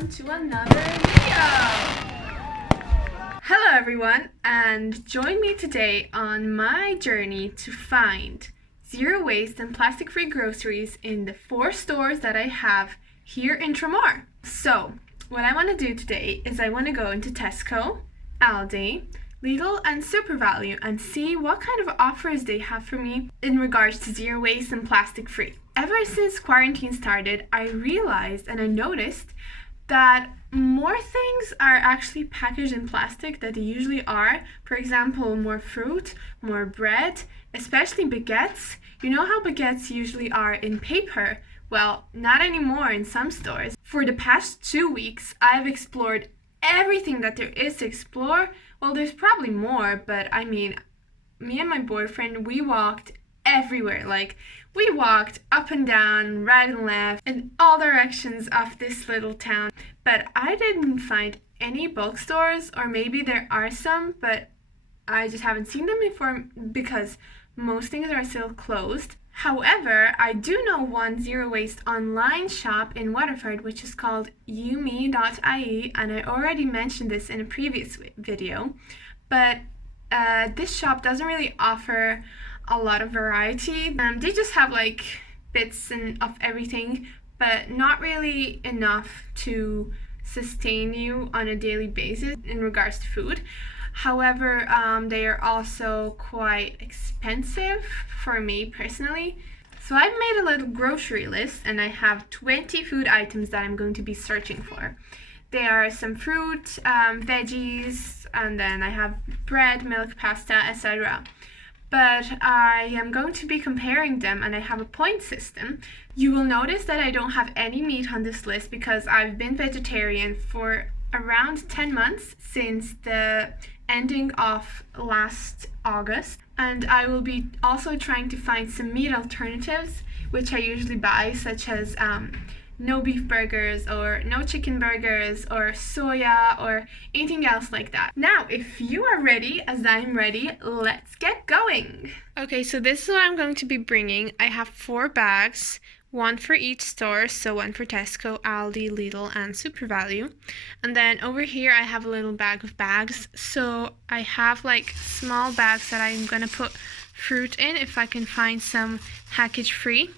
welcome to another video! Hello everyone, and join me today on my journey to find zero waste and plastic free groceries in the 4 stores that I have here in Tramore. So what I want to do today is I want to go into Tesco, Aldi, Lidl and SuperValu and see what kind of offers they have for me in regards to zero waste and plastic free. Ever since quarantine started, I realized and I noticed that more things are actually packaged in plastic than they usually are. For example, more fruit, more bread, especially baguettes. You know how baguettes usually are in paper? Well, not anymore in some stores. For the past 2 weeks, I've explored everything that there is to explore. Well, there's probably more, but I mean, me and my boyfriend, we walked everywhere. Like, we walked up and down, right and left, in all directions of this little town. But I didn't find any bulk stores, or maybe there are some, but I just haven't seen them before because most things are still closed. However, I do know one zero waste online shop in Waterford which is called yumi.ie, and I already mentioned this in a previous video, but this shop doesn't really offer a lot of variety. They just have like bits of everything, but not really enough to sustain you on a daily basis in regards to food. However, they are also quite expensive for me personally. So I've made a little grocery list and I have 20 food items that I'm going to be searching for. There are some fruit, veggies, and then I have bread, milk, pasta, etc. But I am going to be comparing them and I have a point system. You will notice that I don't have any meat on this list because I've been vegetarian for around 10 months since the ending of last August, and I will be also trying to find some meat alternatives which I usually buy, such as no beef burgers or no chicken burgers or soya or anything else like that. Now, if you are ready, as I'm ready, let's get going. Okay, so this is what I'm going to be bringing. I have 4 bags, one for each store, so one for Tesco, Aldi, Lidl and SuperValu. And then over here I have a little bag of bags. So I have like small bags that I'm gonna put fruit in if I can find some package free.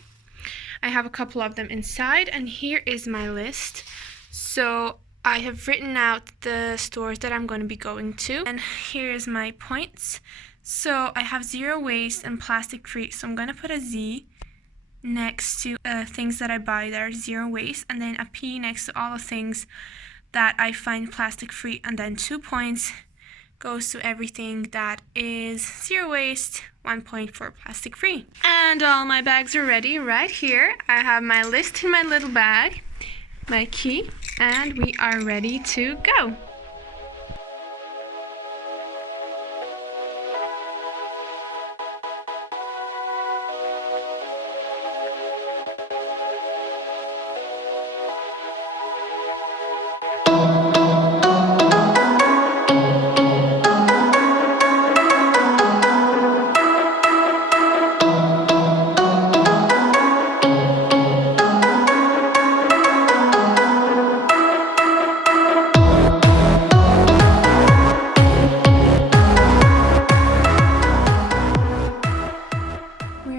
I have a couple of them inside, and here is my list. So I have written out the stores that I'm going to be going to, and here is my points. So I have zero waste and plastic free, so I'm going to put a Z next to things that I buy that are zero waste, and then a P next to all the things that I find plastic free, and then 2 points goes to everything that is zero waste, 1 point for plastic free. And all my bags are ready right here. I have my list in my little bag, my key, and we are ready to go.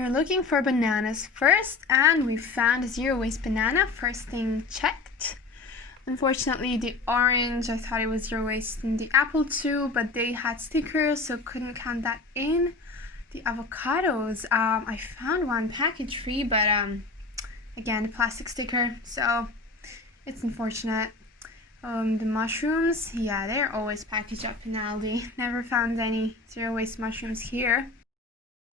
Looking for bananas first, and we found a zero waste banana, first thing checked. Unfortunately the orange, I thought it was zero waste, and the apple too, but they had stickers so couldn't count that in. The avocados, I found one package free, but again, the plastic sticker, so it's unfortunate. The mushrooms, yeah, they're always packaged up in Aldi. Never found any zero waste mushrooms here.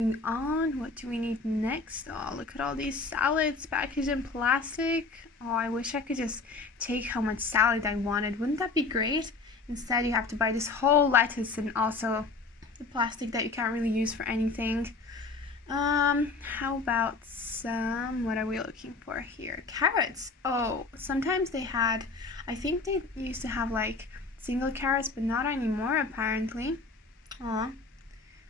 Moving on, what do we need next? Oh, look at all these salads packaged in plastic. Oh, I wish I could just take how much salad I wanted. Wouldn't that be great? Instead, you have to buy this whole lettuce and also the plastic that you can't really use for anything. How about some, what are we looking for here? Carrots. Oh, sometimes they had, I think they used to have like single carrots, but not anymore apparently. Aw.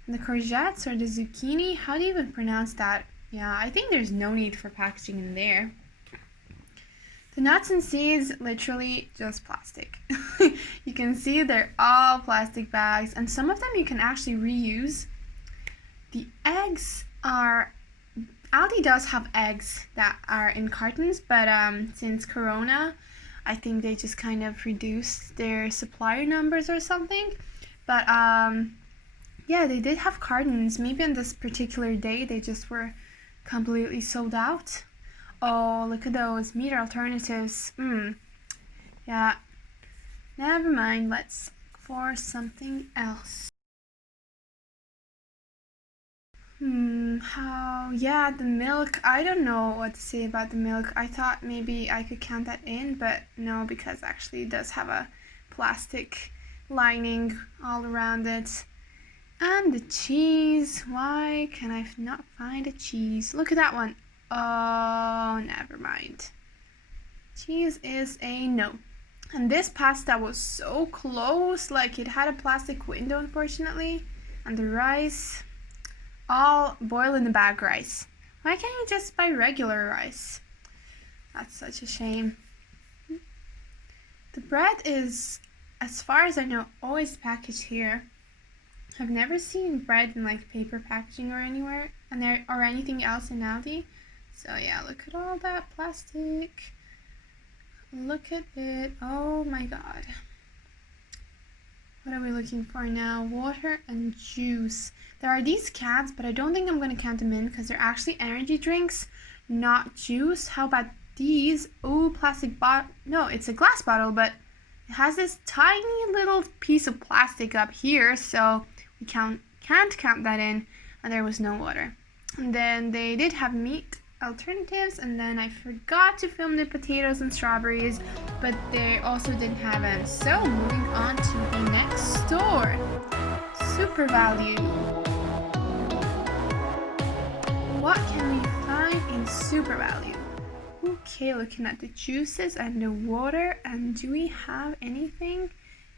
The courgettes or the zucchini, how do you even pronounce that? Yeah, I think there's no need for packaging in there. The nuts and seeds, literally just plastic. You can see they're all plastic bags, and some of them you can actually reuse. The eggs are, Aldi does have eggs that are in cartons, but since Corona, I think they just kind of reduced their supplier numbers or something. But yeah, they did have cartons. Maybe on this particular day they just were completely sold out. Oh, look at those meat alternatives. Yeah, never mind. Let's look for something else. Yeah, the milk. I don't know what to say about the milk. I thought maybe I could count that in, but no, because actually it does have a plastic lining all around it. And the cheese. Why can I not find a cheese? Look at that one. Oh, never mind. Cheese is a no. And this pasta was so close, like it had a plastic window, unfortunately. And the rice, all boil in the bag rice. Why can't you just buy regular rice? That's such a shame. The bread is, as far as I know, always packaged here. I've never seen bread in like paper packaging or anywhere, or anything else in Aldi. So yeah, look at all that plastic. Look at it. Oh my god. What are we looking for now? Water and juice. There are these cans, but I don't think I'm going to count them in because they're actually energy drinks, not juice. How about these? Oh, plastic bottle. No, it's a glass bottle, but it has this tiny little piece of plastic up here, so we can't count that in. And there was no water. And then they did have meat alternatives, and then I forgot to film the potatoes and strawberries, but they also didn't have them. So moving on to the next store, SuperValu. What can we find in SuperValu? Okay, looking at the juices and the water, and do we have anything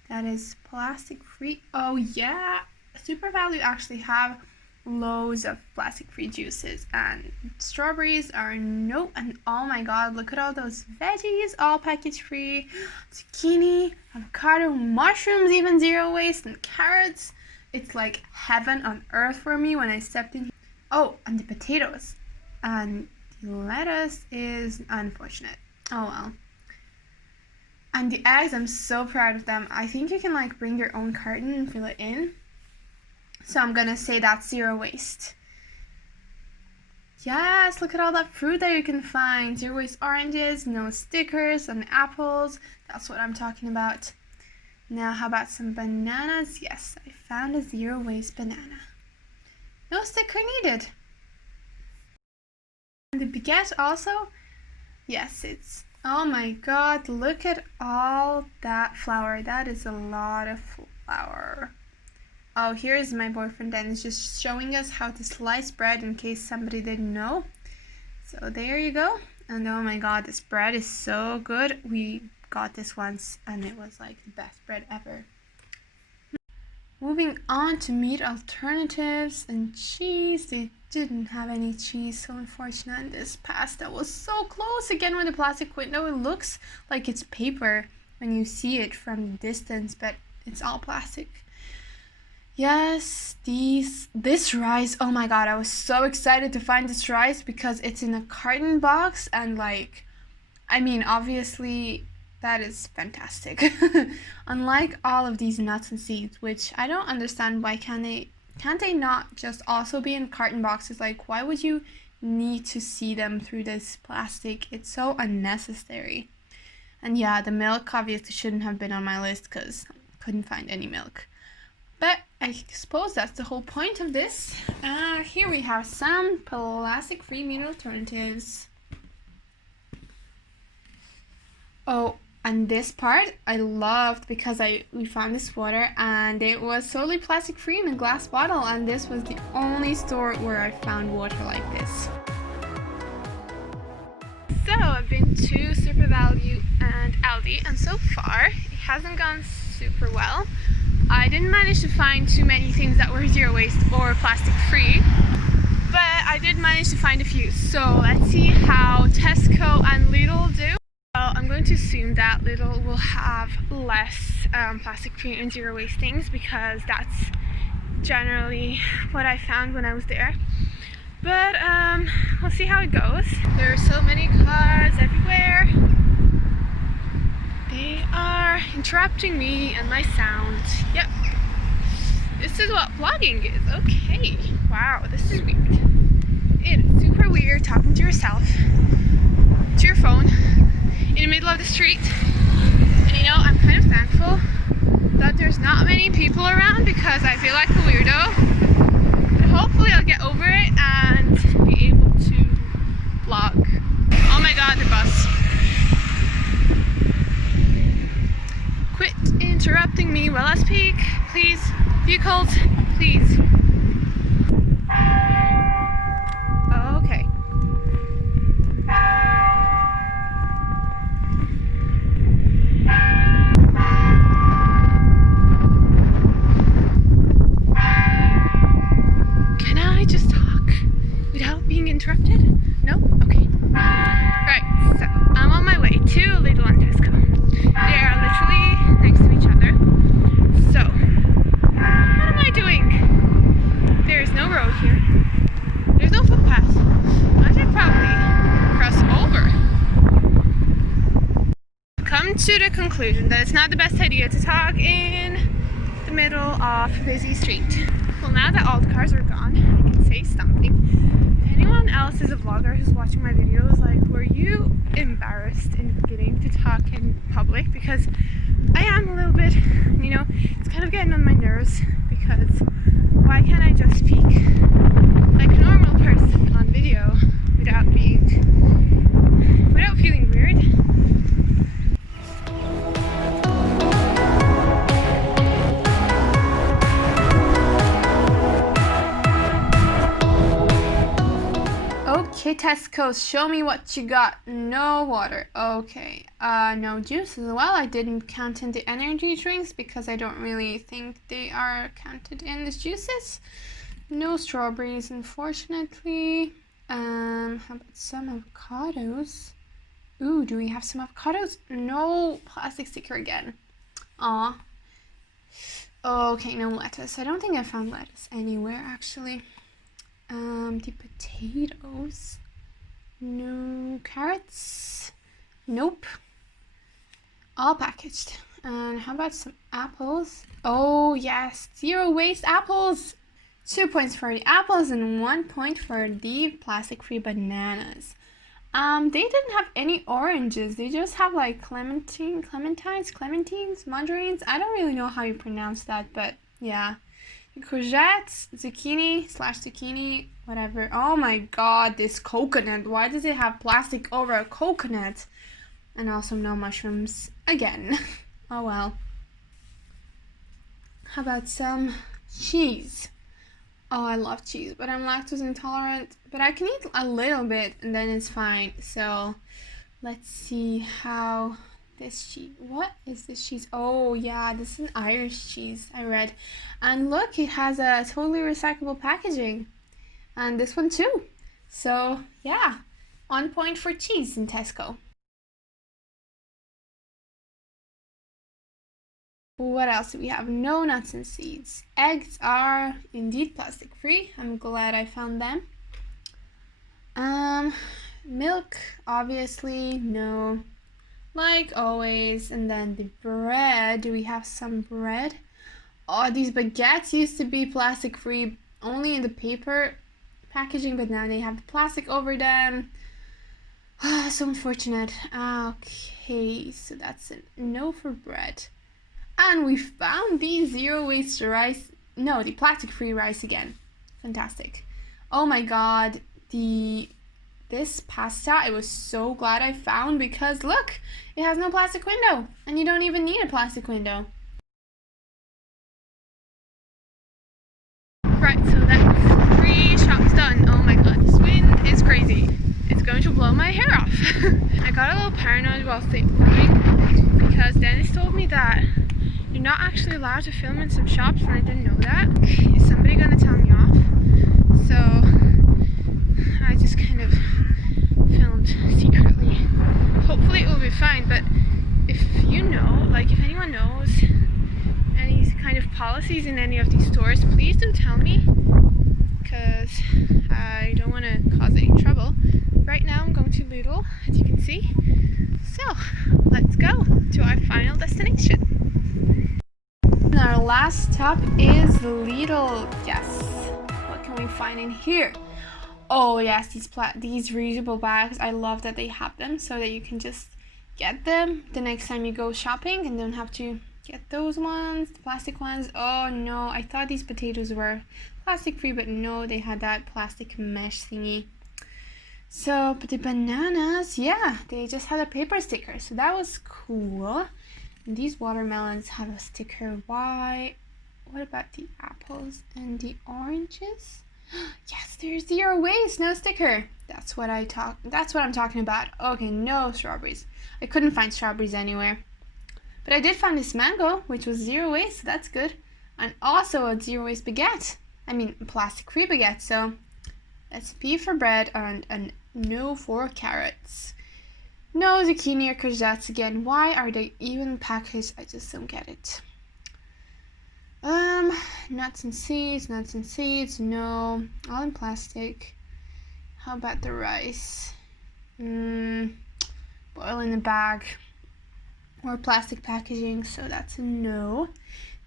that is plastic free? Oh yeah, SuperValu actually have loads of plastic free juices, and strawberries are no. And oh my god, look at all those veggies, all package free. Zucchini, avocado, mushrooms, even zero waste, and carrots. It's like heaven on earth for me when I stepped in. Oh, and the potatoes and the lettuce is unfortunate. Oh well. And the eggs, I'm so proud of them. I think you can like bring your own carton and fill it in. So I'm gonna say that's zero waste. Yes, look at all that fruit that you can find. Zero waste oranges, no stickers, and apples. That's what I'm talking about. Now, how about some bananas? Yes, I found a zero waste banana. No sticker needed. And the baguette also? Yes, it's... Oh my god, look at all that flour. That is a lot of flour. Oh, here's my boyfriend Denis just showing us how to slice bread in case somebody didn't know. So there you go. And oh my god, this bread is so good. We got this once and it was like the best bread ever. Moving on to meat alternatives and cheese. They didn't have any cheese, so unfortunate. This pasta was so close again with the plastic window. It looks like it's paper when you see it from the distance, but it's all plastic. Yes, this rice, oh my god, I was so excited to find this rice because it's in a carton box, and like, I mean, obviously that is fantastic. Unlike all of these nuts and seeds, which I don't understand, why can't they not just also be in carton boxes? Like, why would you need to see them through this plastic? It's so unnecessary. And yeah, the milk obviously shouldn't have been on my list because I couldn't find any milk. But I suppose that's the whole point of this. Here we have some plastic-free meat alternatives. Oh, and this part I loved because we found this water and it was solely plastic-free in a glass bottle, and this was the only store where I found water like this. So I've been to SuperValu and Aldi, and so far it hasn't gone super well. I didn't manage to find too many things that were zero waste or plastic free, but I did manage to find a few. So let's see how Tesco and Lidl do. Well, going to assume that Lidl will have less plastic-free and zero waste things, because that's generally what I found when I was there. But we'll see how it goes. There are so many cars everywhere. They are interrupting me and my sound. Yep. This is what vlogging is. Okay. Wow, this is weird. It is super weird talking to yourself, to your phone, in the middle of the street. And you know, I'm kind of thankful that there's not many people around, because I feel like a weirdo. But hopefully I'll get over it and be able to vlog. Oh my god, the bus. Quit interrupting me while I speak, please. Vehicles, please. Okay. Can I just talk without being interrupted? No? Okay. Right, so I'm on my way to Lidl and Tesco. They are literally next to each other. So, what am I doing? There is no road here. There's no footpath. I should probably cross over. Come to the conclusion that it's not the best idea to talk in the middle of a busy street. Well, now that all the cars are gone, I can say something. If anyone else is a vlogger who's watching my videos, like, were you embarrassed in the beginning to talk in public? Because I am a little bit, you know, it's kind of getting on my nerves, because why can't I just speak like a normal person on video without feeling weird? Okay, Tesco, show me what you got. No water. Okay. No juice as well. I didn't count in the energy drinks because I don't really think they are counted in the juices. No strawberries, unfortunately. How about some avocados? Ooh, do we have some avocados? No plastic sticker again. Aw. Okay, no lettuce. I don't think I found lettuce anywhere, actually. The potatoes. No carrots. Nope. All packaged. And how about some apples? Oh yes, zero waste apples. 2 points for the apples and 1 point for the plastic-free bananas. They didn't have any oranges. They just have like clementines, mandarins. I don't really know how you pronounce that, but yeah. Courgettes, zucchini, whatever. Oh my god, this coconut. Why does it have plastic over a coconut? And also no mushrooms again. Oh well. How about some cheese? Oh, I love cheese, but I'm lactose intolerant. But I can eat a little bit and then it's fine. So let's see how this cheese. What is this cheese? Oh yeah, this is an Irish cheese, I read. And look, it has a totally recyclable packaging. And this one too. So yeah, 1 point for cheese in Tesco. What else do we have? No nuts and seeds. Eggs are indeed plastic free. I'm glad I found them. Milk, obviously, no. Like always. And then the bread. Do we have some bread? Oh, these baguettes used to be plastic free only in the paper packaging, but now they have the plastic over them. So unfortunate. Okay, so that's a no for bread. And we found the zero waste rice. No, the plastic free rice again. Fantastic. Oh my god, this pasta, I was so glad I found, because look, it has no plastic window and you don't even need a plastic window. Right, so that's 3 shops done. Oh my god, this wind is crazy. It's going to blow my hair off. I got a little paranoid while filming because Denis told me that you're not actually allowed to film in some shops, and I didn't know that. Is somebody gonna tell me off? So I just kind of filmed secretly. Hopefully it will be fine, but if you know, like if anyone knows any kind of policies in any of these stores, please do tell me, because I don't want to cause any trouble. Right now I'm going to Lidl, as you can see. So let's go to our final destination. And our last stop is Lidl. Yes. What can we find in here? Oh yes, these reusable bags. I love that they have them so that you can just get them the next time you go shopping and don't have to get those ones, the plastic ones. Oh no, I thought these potatoes were plastic free, but no, they had that plastic mesh thingy. So, but the bananas, yeah, they just had a paper sticker, so that was cool. And these watermelons have a sticker. Why? What about the apples and the oranges? Yes, there's 0 waste, no sticker. That's what I'm talking about. Okay, no strawberries. I couldn't find strawberries anywhere. But I did find this mango, which was 0 waste, so that's good. And also a 0 waste baguette. I mean, plastic-free baguette, so that's B for bread and no for carrots. No zucchini or courgettes again. Why are they even packaged? I just don't get it. Nuts and seeds, no. All in plastic. How about the rice? Boil in a bag. Or plastic packaging, so that's a no.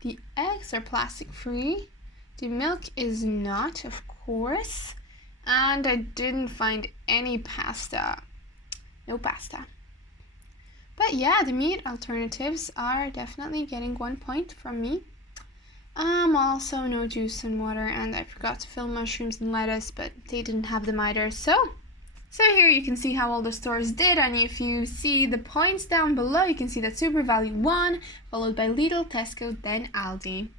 The eggs are plastic free. The milk is not, of course. And I didn't find any pasta. No pasta. But yeah, the meat alternatives are definitely getting 1 point from me. Also no juice and water, and I forgot to fill mushrooms and lettuce, but they didn't have them either. So here you can see how all the stores did, and if you see the points down below, you can see that SuperValu won, followed by Lidl, Tesco, then Aldi.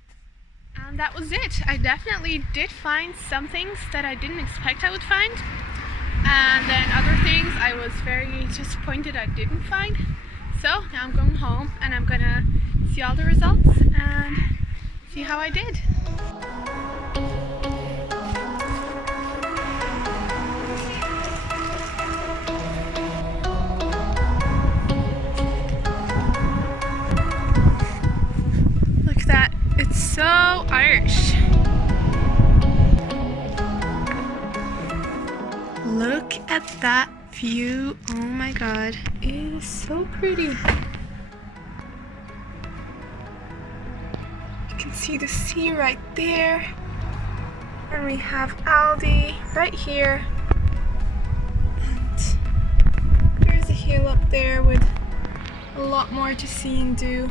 And that was it. I definitely did find some things that I didn't expect I would find. And then other things I was very disappointed I didn't find. So now I'm going home and I'm gonna see all the results and see how I did. Look at that. It's so Irish. Look at that view. Oh my god. It is so pretty. You can see the sea right there. And we have Aldi right here. And there's a hill up there with a lot more to see and do.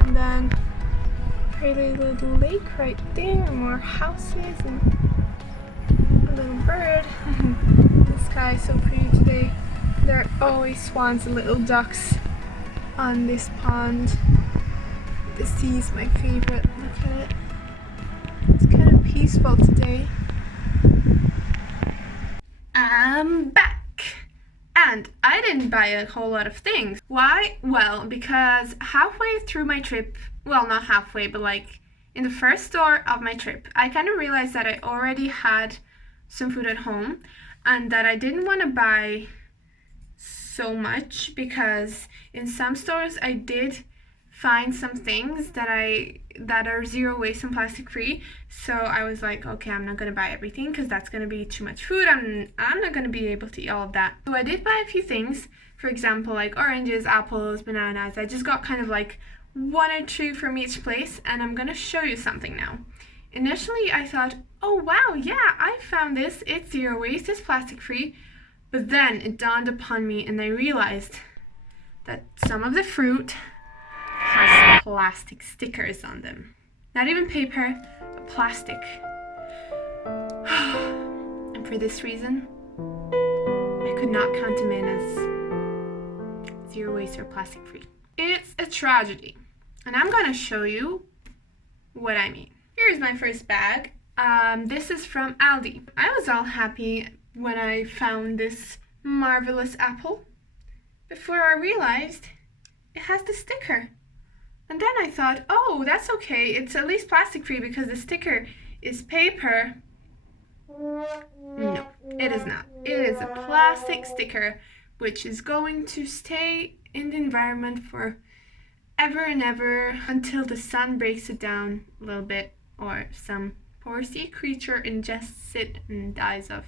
And then pretty little lake right there, more houses and a little bird. The sky is so pretty today. There are always swans and little ducks on this pond. The sea is my favorite. Look at it. It's kind of peaceful today. I'm back! And I didn't buy a whole lot of things. Why? Well, because halfway through my trip, well, not halfway, but like in the first store of my trip, I kind of realized that I already had some food at home and that I didn't want to buy so much, because in some stores I did find some things that are 0 waste and plastic free. So I was like, okay, I'm not gonna buy everything because that's gonna be too much food and I'm not gonna be able to eat all of that. So I did buy a few things, for example, like oranges, apples, bananas. I just got kind of like 1 or 2 from each place, and I'm gonna show you something now. Initially I thought, oh wow, yeah, I found this, it's 0 waste, it's plastic free. But then it dawned upon me and I realized that some of the fruit has plastic stickers on them. Not even paper, but plastic. And for this reason, I could not count them in as 0 waste or plastic free. It's a tragedy. And I'm gonna show you what I mean. Here's my first bag. This is from Aldi. I was all happy when I found this marvelous apple, before I realized it has the sticker. And then I thought, oh, that's okay, it's at least plastic free because the sticker is paper. No, It is not. It is a plastic sticker which is going to stay in the environment for ever and ever until the sun breaks it down a little bit or some poor sea creature ingests it and dies of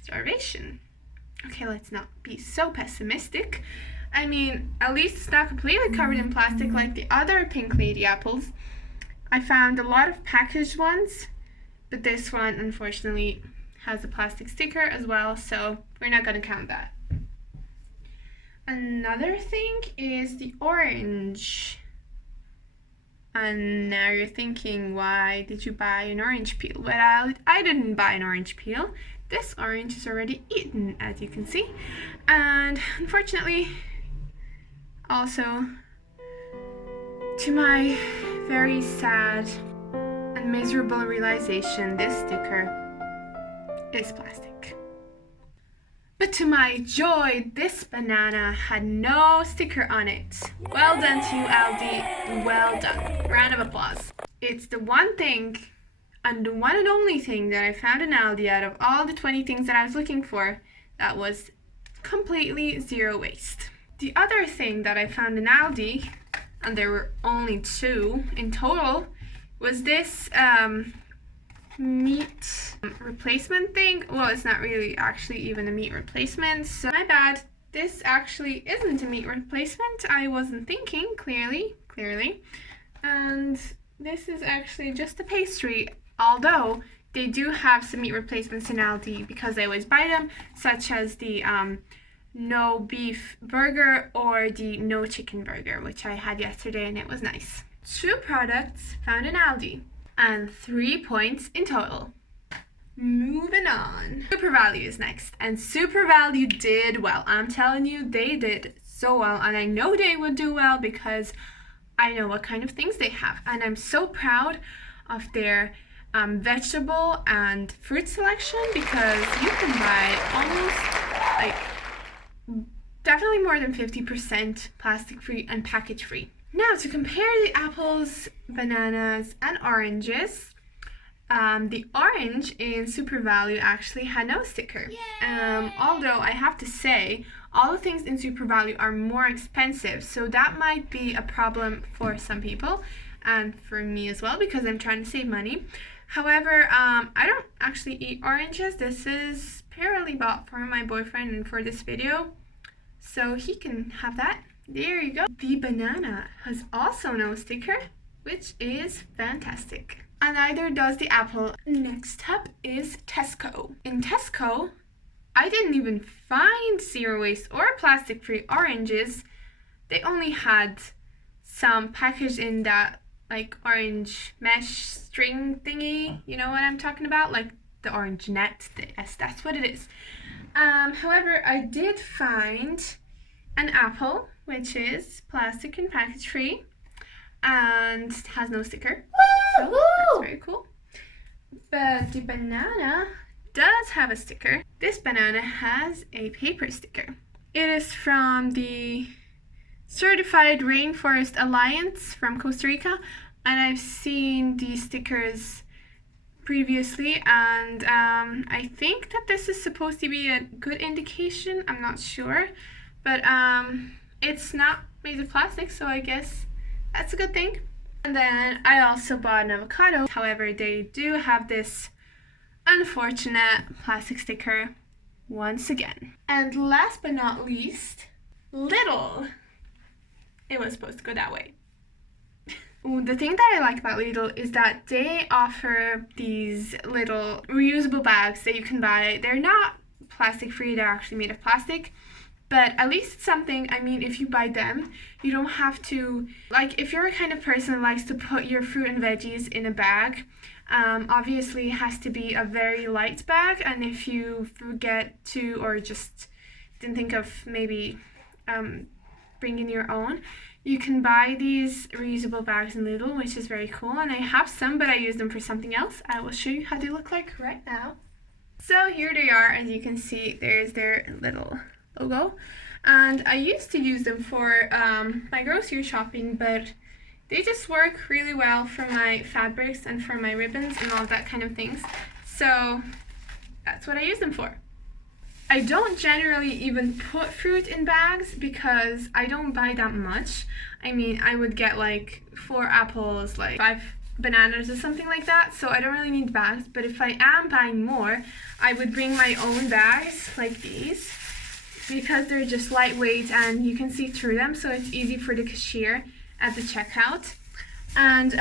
starvation. Okay, let's not be so pessimistic. I mean, at least it's not completely covered in plastic like the other pink lady apples. I found a lot of packaged ones, but this one unfortunately has a plastic sticker as well, so we're not going to count that. Another thing is the orange. And now you're thinking, why did you buy an orange peel? Well, I didn't buy an orange peel. This orange is already eaten, as you can see. And unfortunately, also, to my very sad and miserable realization, this sticker is plastic. But to my joy, this banana had no sticker on it. Well done to you, Aldi. Well done. Round of applause. It's the one thing, and the one and only thing that I found in Aldi out of all the 20 things that I was looking for that was completely zero waste. The other thing that I found in Aldi, and there were only 2 in total, was this meat replacement thing. Well, it's not really actually even a meat replacement, so my bad. This actually isn't a meat replacement. I wasn't thinking clearly. And this is actually just a pastry, although they do have some meat replacements in Aldi because I always buy them, such as the no beef burger or the no chicken burger, which I had yesterday and it was nice. 2 products found in Aldi and 3 points in total. Moving on. SuperValu is next, and SuperValu did well. I'm telling you, they did so well, and I know they would do well because I know what kind of things they have, and I'm so proud of their vegetable and fruit selection because you can buy almost definitely more than 50% plastic free and package free. Now, to compare the apples, bananas, and oranges, the orange in SuperValu actually had no sticker. Although I have to say, all the things in SuperValu are more expensive, so that might be a problem for some people, and for me as well, because I'm trying to save money. However, I don't actually eat oranges. This is purely bought for my boyfriend and for this video, so he can have that. There you go. The banana has also no sticker, which is fantastic. And neither does the apple. Next up is Tesco. In Tesco, I didn't even find zero waste or plastic free oranges. They only had some packaged in that like orange mesh string thingy. You know what I'm talking about? Like the orange net. Yes, that's what it is. However, I did find an apple, which is plastic and package free and has no sticker, so that's very cool. But the banana does have a sticker. This banana has a paper sticker. It is from the Certified Rainforest Alliance from Costa Rica, and I've seen these stickers previously, and I think that this is supposed to be a good indication. I'm not sure, but it's not made of plastic, so I guess that's a good thing. And then I also bought an avocado. However, they do have this unfortunate plastic sticker once again. And last but not least, Lidl. It was supposed to go that way. The thing that I like about Lidl is that they offer these little reusable bags that you can buy. They're not plastic free, they're actually made of plastic. But at least it's something. I mean, if you buy them, you don't have to, like, if you're a kind of person that likes to put your fruit and veggies in a bag, obviously it has to be a very light bag, and if you forget to, or just didn't think of maybe bringing your own, you can buy these reusable bags in Lidl, which is very cool, and I have some, but I use them for something else. I will show you how they look like right now. So here they are. As you can see, there's their little logo, and I used to use them for my grocery shopping, but they just work really well for my fabrics and for my ribbons and all that kind of things. So that's what I use them for. I don't generally even put fruit in bags because I don't buy that much. I mean, I would get like 4 apples, like 5 bananas or something like that, so I don't really need bags. But if I am buying more, I would bring my own bags like these because they're just lightweight and you can see through them, so it's easy for the cashier at the checkout. And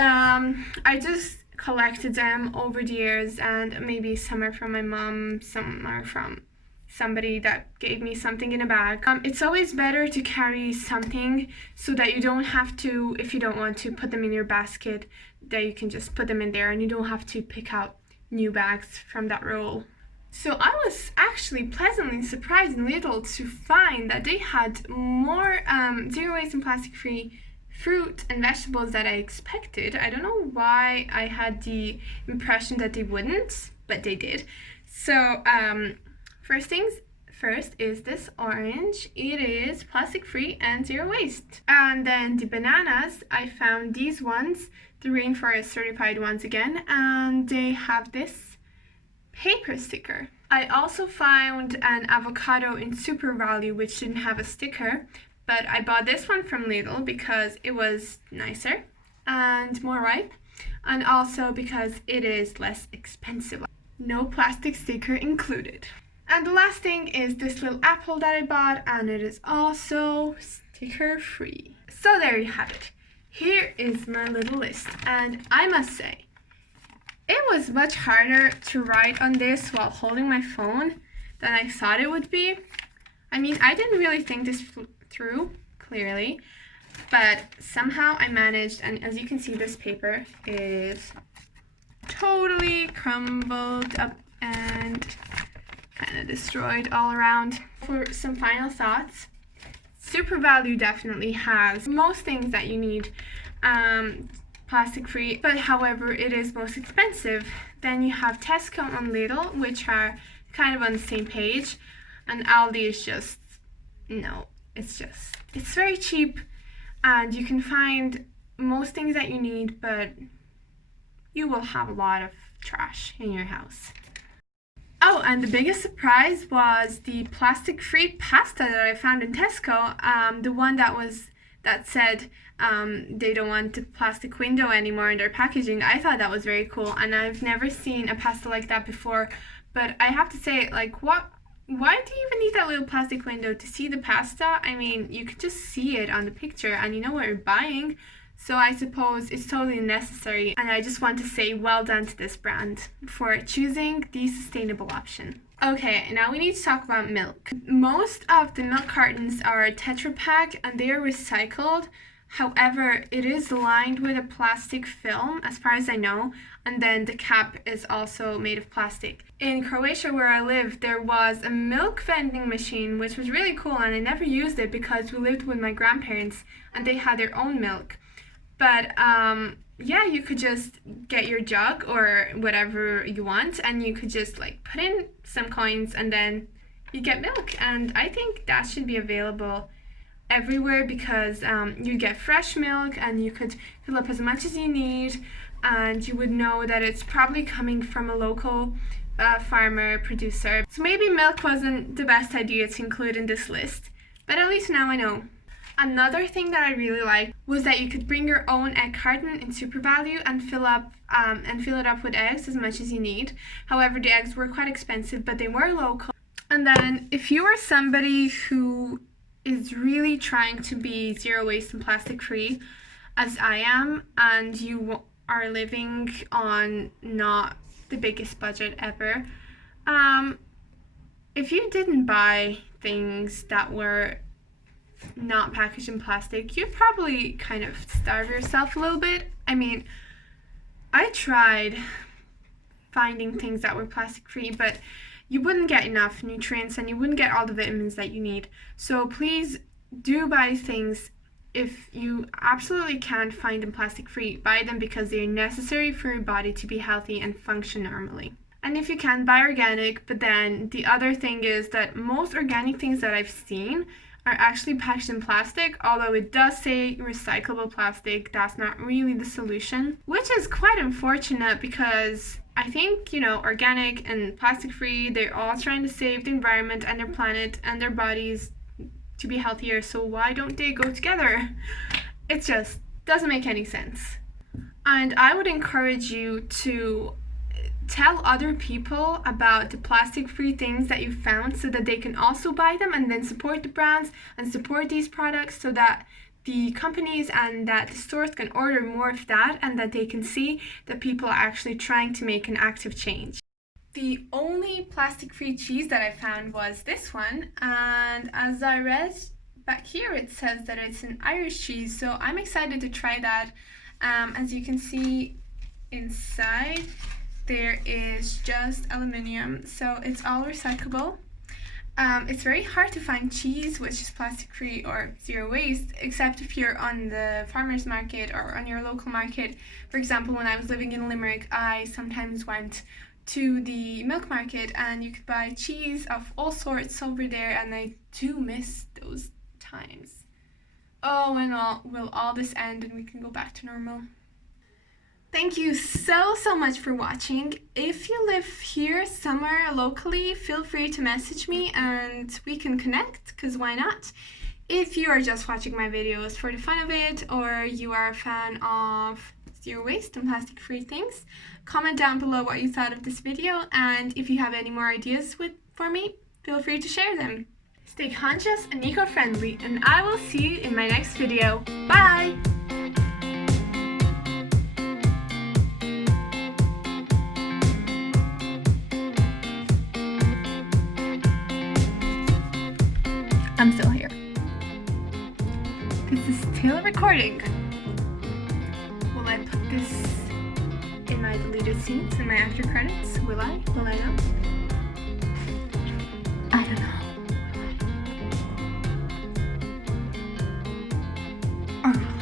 I just collected them over the years, and maybe some are from my mom, some are from somebody that gave me something in a bag. It's always better to carry something so that you don't have to, if you don't want to put them in your basket, that you can just put them in there and you don't have to pick out new bags from that roll. So I was actually pleasantly surprised in Lidl to find that they had more zero waste and plastic free fruit and vegetables that I expected. I don't know why I had the impression that they wouldn't, but they did. So first things first is this orange. It is plastic free and zero waste. And then the bananas, I found these ones, the rainforest certified ones again, and they have this paper sticker. I also found an avocado in SuperValu which didn't have a sticker, but I bought this one from Lidl because it was nicer and more ripe, and also because it is less expensive. No plastic sticker included. And the last thing is this little apple that I bought, and it is also sticker free. So there you have it. Here is my little list, and I must say, it was much harder to write on this while holding my phone than I thought it would be. I mean, I didn't really think this through, clearly, but somehow I managed, and as you can see, this paper is totally crumbled up and kind of destroyed all around. For some final thoughts, SuperValu definitely has most things that you need plastic free, but however it is most expensive. Then you have Tesco and Lidl, which are kind of on the same page, and Aldi is just, no, it's very cheap and you can find most things that you need, but you will have a lot of trash in your house. Oh, and the biggest surprise was the plastic-free pasta that I found in Tesco. The one that said they don't want the plastic window anymore in their packaging. I thought that was very cool, and I've never seen a pasta like that before. But I have to say, like, why do you even need that little plastic window to see the pasta? I mean, you could just see it on the picture and you know what you're buying. So I suppose it's totally necessary, and I just want to say well done to this brand for choosing the sustainable option. Okay, now we need to talk about milk. Most of the milk cartons are Tetra Pak and they are recycled. However, it is lined with a plastic film, as far as I know, and then the cap is also made of plastic. In Croatia, where I live, there was a milk vending machine, which was really cool, and I never used it because we lived with my grandparents and they had their own milk. But yeah, you could just get your jug or whatever you want, and you could just like put in some coins and then you get milk. And I think that should be available everywhere because you get fresh milk and you could fill up as much as you need, and you would know that it's probably coming from a local farmer producer. So maybe milk wasn't the best idea to include in this list, but at least now I know. Another thing that I really liked was that you could bring your own egg carton in SuperValu and fill it up with eggs as much as you need. However, the eggs were quite expensive, but they were local. And then if you are somebody who is really trying to be zero waste and plastic free, as I am, and you are living on not the biggest budget ever, if you didn't buy things that were not packaged in plastic, you'd probably kind of starve yourself a little bit. I mean, I tried finding things that were plastic free, but you wouldn't get enough nutrients and you wouldn't get all the vitamins that you need. So please do buy things. If you absolutely can't find them plastic free, buy them because they're necessary for your body to be healthy and function normally. And if you can, buy organic. But then the other thing is that most organic things that I've seen are actually packaged in plastic, although it does say recyclable plastic. That's not really the solution, which is quite unfortunate because I think, organic and plastic free, they're all trying to save the environment and their planet and their bodies to be healthier, so why don't they go together? It just doesn't make any sense. And I would encourage you to tell other people about the plastic-free things that you found so that they can also buy them, and then support the brands and support these products so that the companies and that the stores can order more of that, and that they can see that people are actually trying to make an active change. The only plastic-free cheese that I found was this one, and as I read back here it says that it's an Irish cheese, so I'm excited to try that. As you can see inside, there is just aluminium, so it's all recyclable. It's very hard to find cheese which is plastic free or zero waste, except if you're on the farmer's market or on your local market. For example, when I was living in Limerick, I sometimes went to the milk market and you could buy cheese of all sorts over there, and I do miss those times. Oh, and will all this end and we can go back to normal? Thank you so much for watching. If you live here somewhere locally, feel free to message me and we can connect, because why not? If you are just watching my videos for the fun of it, or you are a fan of zero waste and plastic free things, comment down below what you thought of this video, and if you have any more ideas for me, feel free to share them. Stay conscious and eco-friendly, and I will see you in my next video. Bye! I'm still here. This is still recording. Will I put this in my deleted scenes, in my after credits? Will I? Will I not? I don't know. Will I? Or will I?